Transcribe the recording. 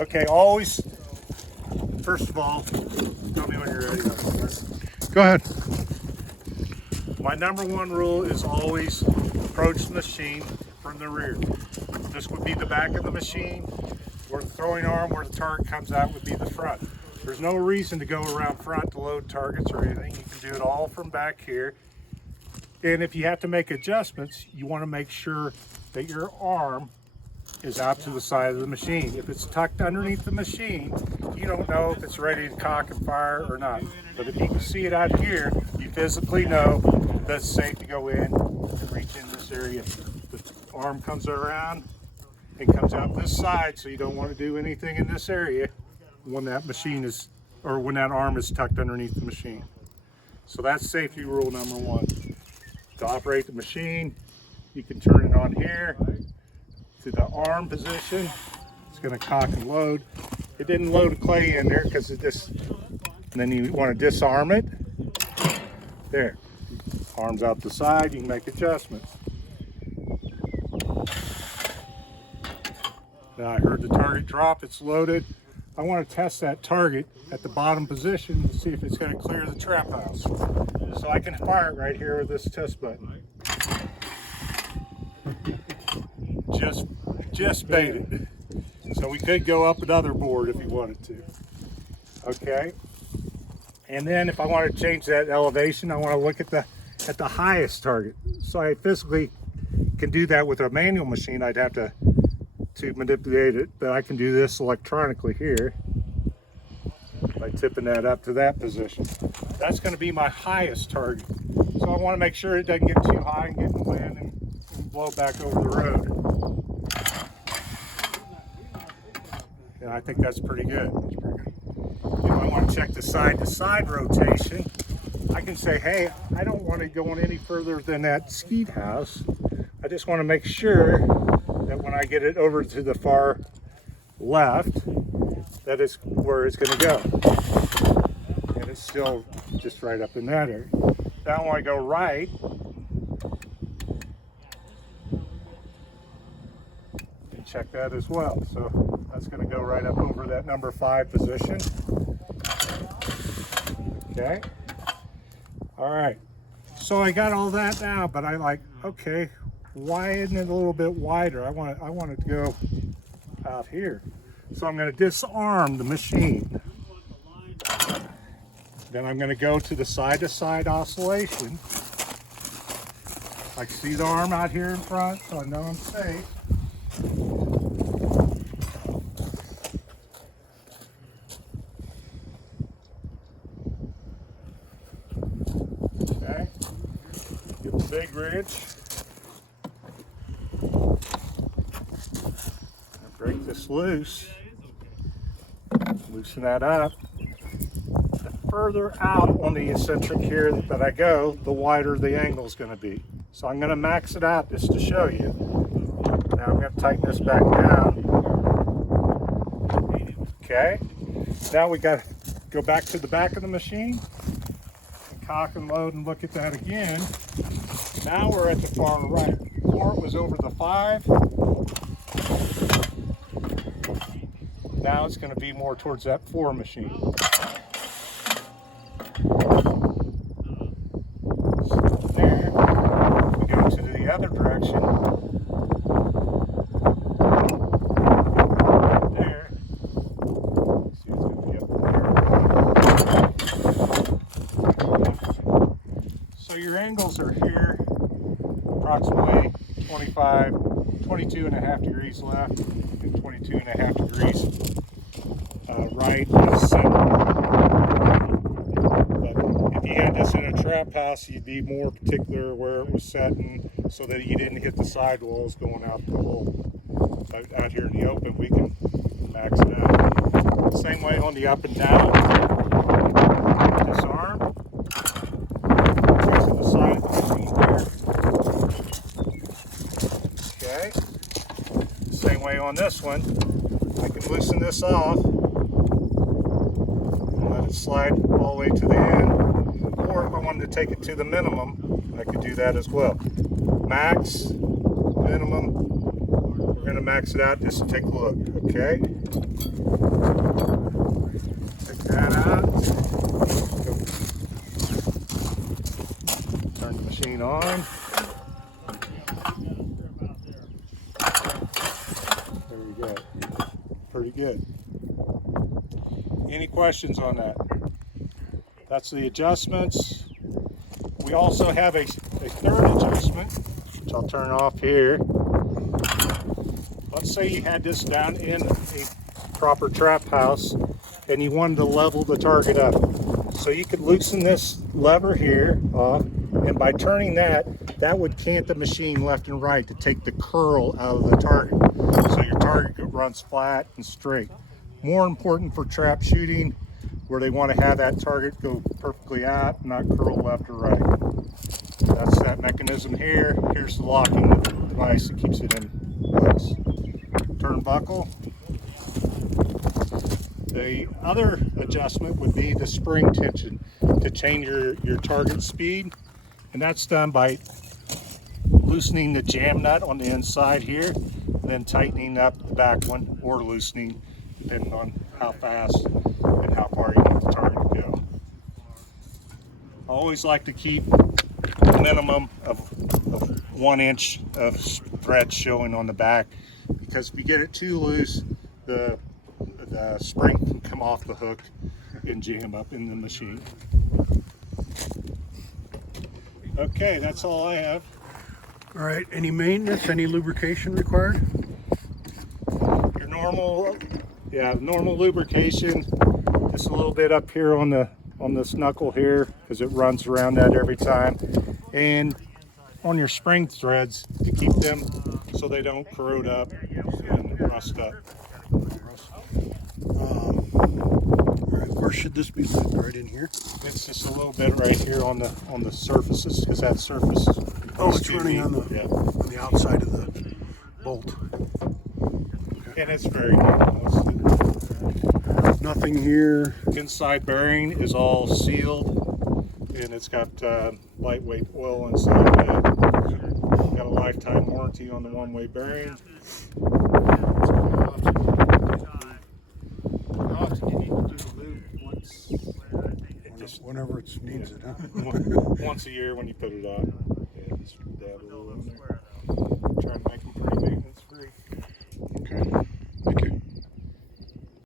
Okay, always, first of all, tell me when you're ready. Go ahead. My number one rule is always approach the machine from the rear. This would be the back of the machine, where the throwing arm, where the target comes out, would be the front. There's no reason to go around front to load targets or anything. You can do it all from back here. And if you have to make adjustments, you want to make sure that your arm is out to the side of the machine. If it's tucked underneath the machine, you don't know if it's ready to cock and fire or not. But if you can see it out here, you physically know that it's safe to go in and reach in this area. The arm comes around and comes out this side, so you don't want to do anything in this area when that machine is, or when that arm is tucked underneath the machine. So that's safety rule number one. To operate the machine, you can turn it on here to the arm position. It's going to cock and load. It didn't load clay in there because it just, and then you want to disarm it. There, arms out the side, you can make adjustments. Now I heard the target drop, it's loaded. I want to test that target at the bottom position to see if it's going to clear the trap house. So I can fire it right here with this test button. Just bait it. So we could go up another board if you wanted to. Okay. And then if I want to change that elevation, I want to look at the highest target. So I physically can do that with a manual machine. I'd have to manipulate it, but I can do this electronically here by tipping that up to that position. That's going to be my highest target. So I want to make sure it doesn't get too high and get in the wind and blow back over the road. And I think that's pretty good. If I want to check the side-to-side rotation, I can say, hey, I don't want it going any further than that skeet house. I just want to make sure that when I get it over to the far left, that is where it's going to go. And it's still just right up in that area. Now when I go right, and check that as well. So that's going to go right up over that number 5 position. Okay. All right. So I got all that now, but I like, okay, why isn't it a little bit wider? I want it to go out here. So I'm going to disarm the machine. Then I'm going to go to the side-to-side oscillation. I can see the arm out here in front, so I know I'm safe. Okay. Get the big wrench. Break this loose, loosen that up. The further out on the eccentric here that I go, the wider the angle is going to be. So I'm going to max it out just to show you. Now I'm going to tighten this back down. Okay. Now we got to go back to the back of the machine and cock and load and look at that again. Now we're at the far right. Before it was over the 5. Now it's going to be more towards that 4 machine. So there, we go to the other direction. Right there. See, it's going to be up there. So your angles are here, approximately 22.5 degrees left and 22.5 degrees right and center. But if you had this in a trap house, you'd be more particular where it was setting so that you didn't hit the sidewalls going out the hole. But out here in the open, we can max it out. Same way on the up and down. Disarm. Go to the side of the machine here. Okay. Same way on this one. I can loosen this off and let it slide all the way to the end. Or if I wanted to take it to the minimum, I could do that as well. Max, minimum, We're going to max it out just to take a look, okay? Take that out. Turn the machine on. There we go. Pretty good. Any questions on that? That's the adjustments. We also have a third adjustment, which I'll turn off here. Let's say you had this down in a proper trap house and you wanted to level the target up. So you could loosen this lever here off, and by turning that would cant the machine left and right to take the curl out of the target. So your target runs flat and straight. More important for trap shooting, where they want to have that target go perfectly out, not curl left or right. That's that mechanism here. Here's the locking device that keeps it in place. Turnbuckle. The other adjustment would be the spring tension to change your target speed, and that's done by loosening the jam nut on the inside here, then tightening up the back one, or loosening, depending on how fast and how far you want the target to go. I always like to keep a minimum of 1 inch of thread showing on the back, because if you get it too loose, the spring can come off the hook and jam up in the machine. Okay, that's all I have. All right, any maintenance, any lubrication required? Your normal lubrication, just a little bit up here on this knuckle here, because it runs around that every time, and on your spring threads to keep them so they don't corrode up and rust up. All right, where should this be lit? Right in here? It's just a little bit right here on the surfaces, because that surface. Oh, it's running on the outside of the bolt. Okay. And it's very normal. Nothing here. Inside bearing is all sealed, and it's got lightweight oil inside of it. Got a lifetime warranty on the one-way bearing. Whenever it needs it, huh? Once a year when you put it on. Yeah, just dab a little in there. Try to make them pretty maintenance free. Okay.